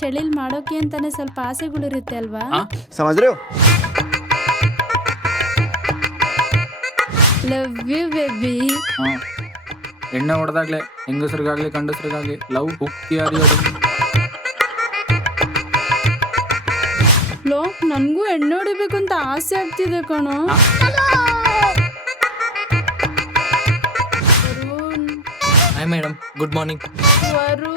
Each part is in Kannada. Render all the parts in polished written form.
ಚಳಿಲ್ ಮಾಡೋಕೆ ಅಂತಾನೆ ಸ್ವಲ್ಪ ಆಸೆಗಳಿರುತ್ತೆ ಅಲ್ವಾ? ಸಮझ रहे हो? Love you baby. ಎಣ್ಣೆ ಹೊಡೆದಾಗ್ಲೆ ಹೆಂಗಸರಿಗಾಗ್ಲಿ ಗಂಡಸರಿಗಾಗ್ಲಿ ಲವ್ ಹುಕ್ಕಿ ಹರಿಯೋದು. ಲೋ ನನ್ಗೂ ಎಣ್ಣೆ ಹೊಡಿಬೇಕು ಅಂತ ಆಸೆ ಆಗ್ತಿದೆ ಕಣೋ. Varun, hi madam, good morning. Varun.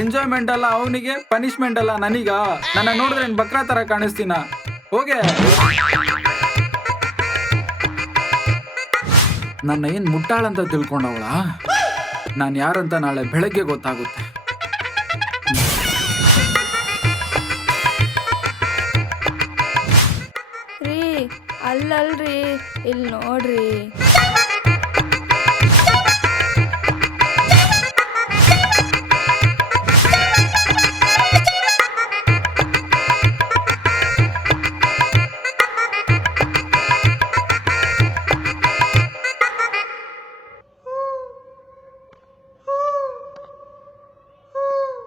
Enjoyment ಅಲ್ಲ ಅವನಿಗೆ, ಪನಿಷ್ಮೆಂಟ್ ಅಲ್ಲ ನನಗ. ನನ್ನ ನೋಡಿದ್ರೆ ಬಕ್ರಾ ತರ ಕಾಣಿಸ್ತೀನ. ಹೋಗೆ, ನನ್ನ ಏನ್ ಮುಟ್ಟಾಳಂತ ತಿಳ್ಕೊಂಡವಳ. ನಾನು ಯಾರಂತ ನಾಳೆ ಬೆಳಗ್ಗೆ ಗೊತ್ತಾಗುತ್ತೆ. ರೀ ಅಲ್ಲಲ್ರಿ ಇಲ್ಲಿ ನೋಡ್ರಿ.